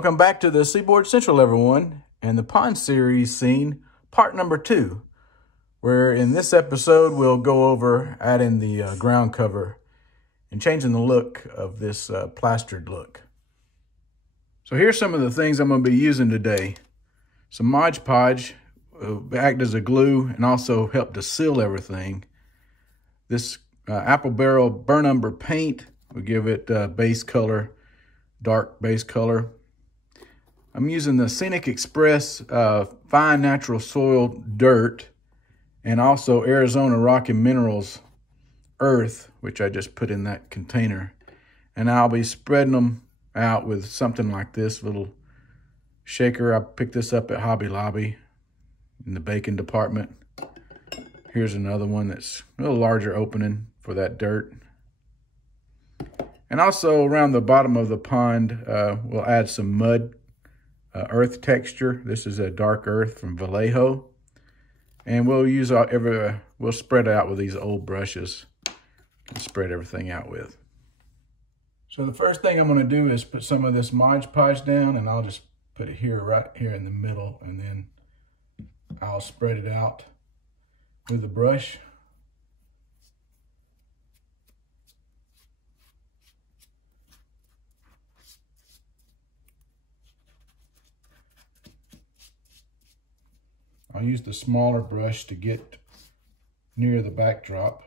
Welcome back to the Seaboard Central, everyone, and the pond series scene, part number 2, where in this episode we'll go over adding the ground cover and changing the look of this plastered look. So here's some of the things I'm going to be using today. Some Mod Podge will act as a glue and also help to seal everything. This apple barrel burn umber paint will give it base color, dark base color. I'm using the Scenic Express fine natural soil dirt and also Arizona Rock and Minerals earth, which I just put in that container. And I'll be spreading them out with something like this little shaker. I picked this up at Hobby Lobby in the baking department. Here's another one that's a little larger opening for that dirt. And also around the bottom of the pond, we'll add some mud earth texture. This is a dark earth from Vallejo. And we'll use we'll spread it out with these old brushes and spread everything out with. So the first thing I'm going to do is put some of this Mod Podge down, and I'll just put it here, right here in the middle, and then I'll spread it out with the brush. I'll use the smaller brush to get near the backdrop.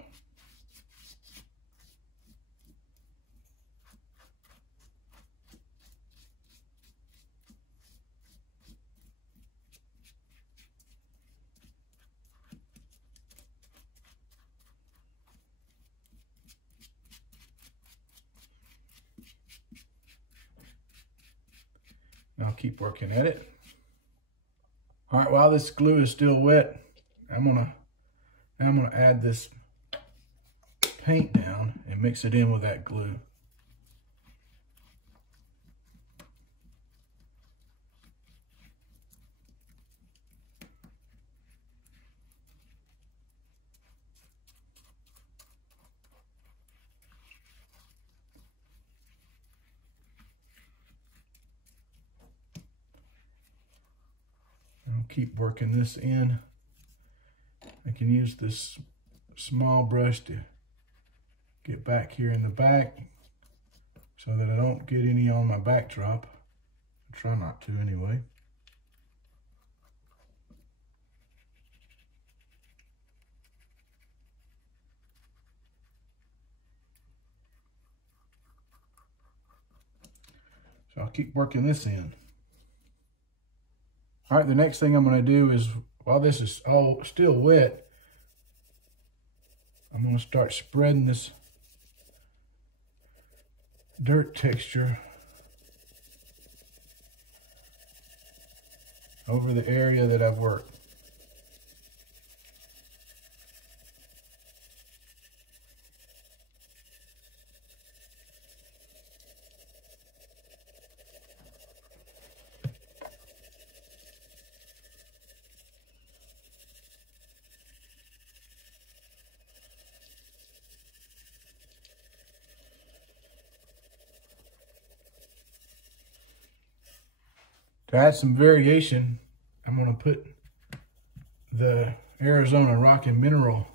I'll keep working at it. All right, while this glue is still wet, I'm gonna add this paint down and mix it in with that glue. Keep working this in. I can use this small brush to get back here in the back so that I don't get any on my backdrop. I try not to anyway. So I'll keep working this in. All right, the next thing I'm going to do is, while this is all still wet, I'm going to start spreading this dirt texture over the area that I've worked. To add some variation, I'm going to put the Arizona Rock and Mineral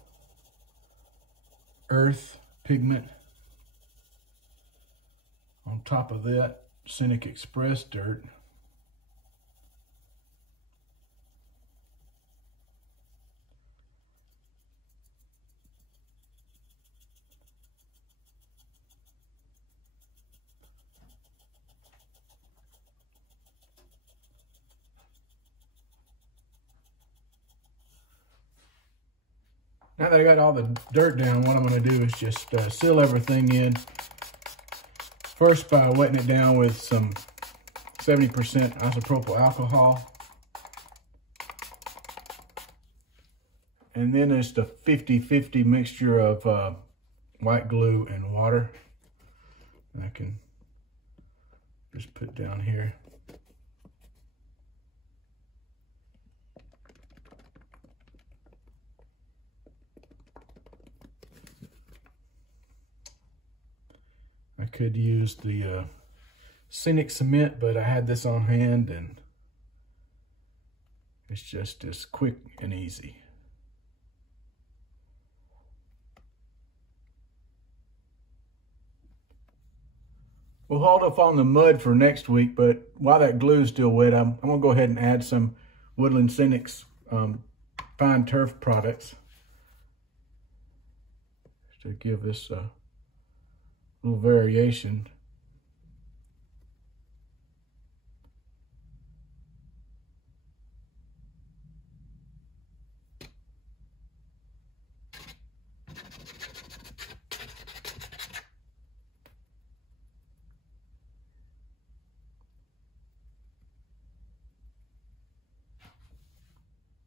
earth pigment on top of that Scenic Express dirt. Now that I got all the dirt down, what I'm going to do is just seal everything in. First by wetting it down with some 70% isopropyl alcohol. And then it's the 50-50 mixture of white glue and water. And I can just put down here. I could use the Scenic cement, but I had this on hand and it's just as quick and easy. We'll hold off on the mud for next week, but while that glue is still wet, I'm gonna go ahead and add some Woodland Scenics fine turf products to give this a little variation.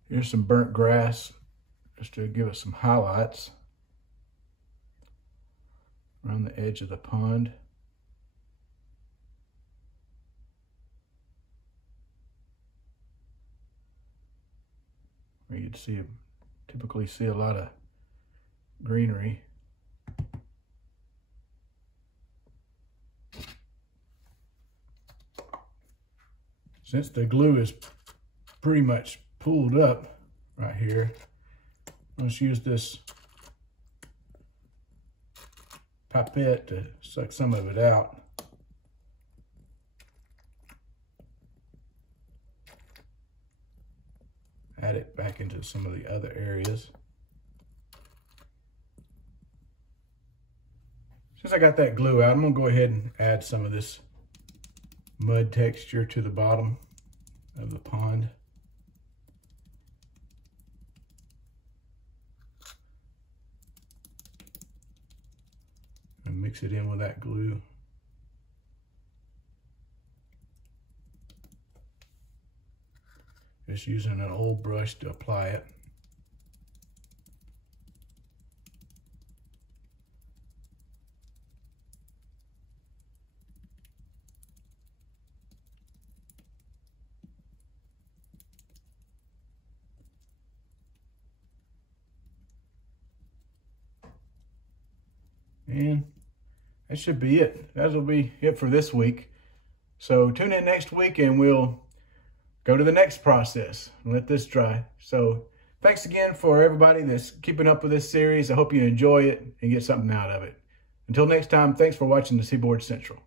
Here's some burnt grass, just to give it some highlights around the edge of the pond. Where you'd typically see a lot of greenery. Since the glue is pretty much pulled up right here, let's use this pipette to suck some of it out. Add it back into some of the other areas. Since I got that glue out, I'm gonna go ahead and add some of this mud texture to the bottom of the pond. And mix it in with that glue. Just using an old brush to apply it. And that should be it. That'll be it for this week. So tune in next week and we'll go to the next process and let this dry. So thanks again for everybody that's keeping up with this series. I hope you enjoy it and get something out of it. Until next time, thanks for watching the Seaboard Central.